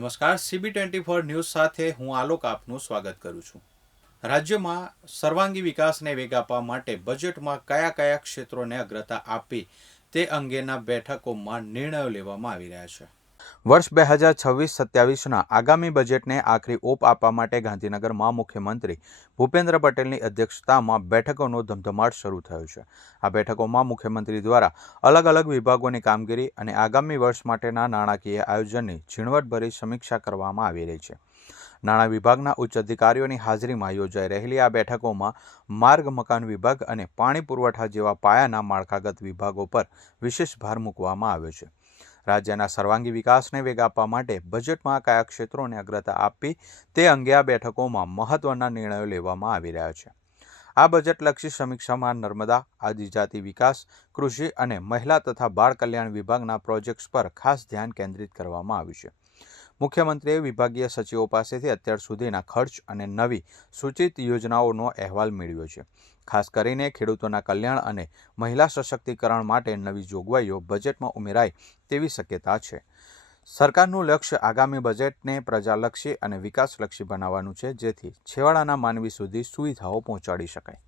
નમસ્કાર, CB24 news સાથે હું આલોક આપનું સ્વાગત કરું છું। રાજ્યમાં સર્વાંગી વિકાસને વેગ આપવા માટે બજેટમાં કયા કયા ક્ષેત્રોને અગ્રતા આપવી તે અંગેના બેઠકોમાં નિર્ણયો લેવામાં આવી રહ્યા છે। વર્ષ 2026-27ના આગામી બજેટને આખરી ઓપ આપવા માટે ગાંધીનગરમાં મુખ્યમંત્રી ભૂપેન્દ્ર પટેલની અધ્યક્ષતામાં બેઠકોનો ધમધમાટ શરૂ થયો છે। આ બેઠકોમાં મુખ્યમંત્રી દ્વારા અલગ અલગ વિભાગોની કામગીરી અને આગામી વર્ષ માટેના નાણાકીય આયોજનની ઝીણવટભરી સમીક્ષા કરવામાં આવી રહી છે। નાણાં વિભાગના ઉચ્ચ અધિકારીઓની હાજરીમાં યોજાઈ રહેલી આ બેઠકોમાં માર્ગ મકાન વિભાગ અને પાણી પુરવઠા જેવા પાયાના માળખાગત વિભાગો પર વિશેષ ભાર મૂકવામાં આવ્યો છે। રાજ્યના સર્વાંગી વિકાસને વેગ આપવા માટે બજેટમાં કયા ક્ષેત્રોને અગ્રતા આપવી તે અંગે આ બેઠકોમાં મહત્વના નિર્ણયો લેવામાં આવી રહ્યા છે। આ બજેટલક્ષી સમીક્ષામાં નર્મદા, આદિજાતિ વિકાસ, કૃષિ અને મહિલા તથા બાળ કલ્યાણ વિભાગના પ્રોજેક્ટ્સ પર ખાસ ધ્યાન કેન્દ્રિત કરવામાં આવ્યું છે। મુખ્યમંત્રીએ વિભાગીય સચિવો પાસેથી અત્યાર સુધીના ખર્ચ અને નવી સૂચિત યોજનાઓનો અહેવાલ મેળવ્યો છે। ખાસ કરીને ખેડૂતોના કલ્યાણ અને મહિલા સશક્તિકરણ માટે નવી જોગવાઈઓ બજેટમાં ઉમેરાય તેવી શક્યતા છે। સરકારનું લક્ષ્ય આગામી બજેટને પ્રજાલક્ષી અને વિકાસલક્ષી બનાવવાનું છે, જેથી છેવાડાના માનવી સુધી સુવિધાઓ પહોંચાડી શકાય।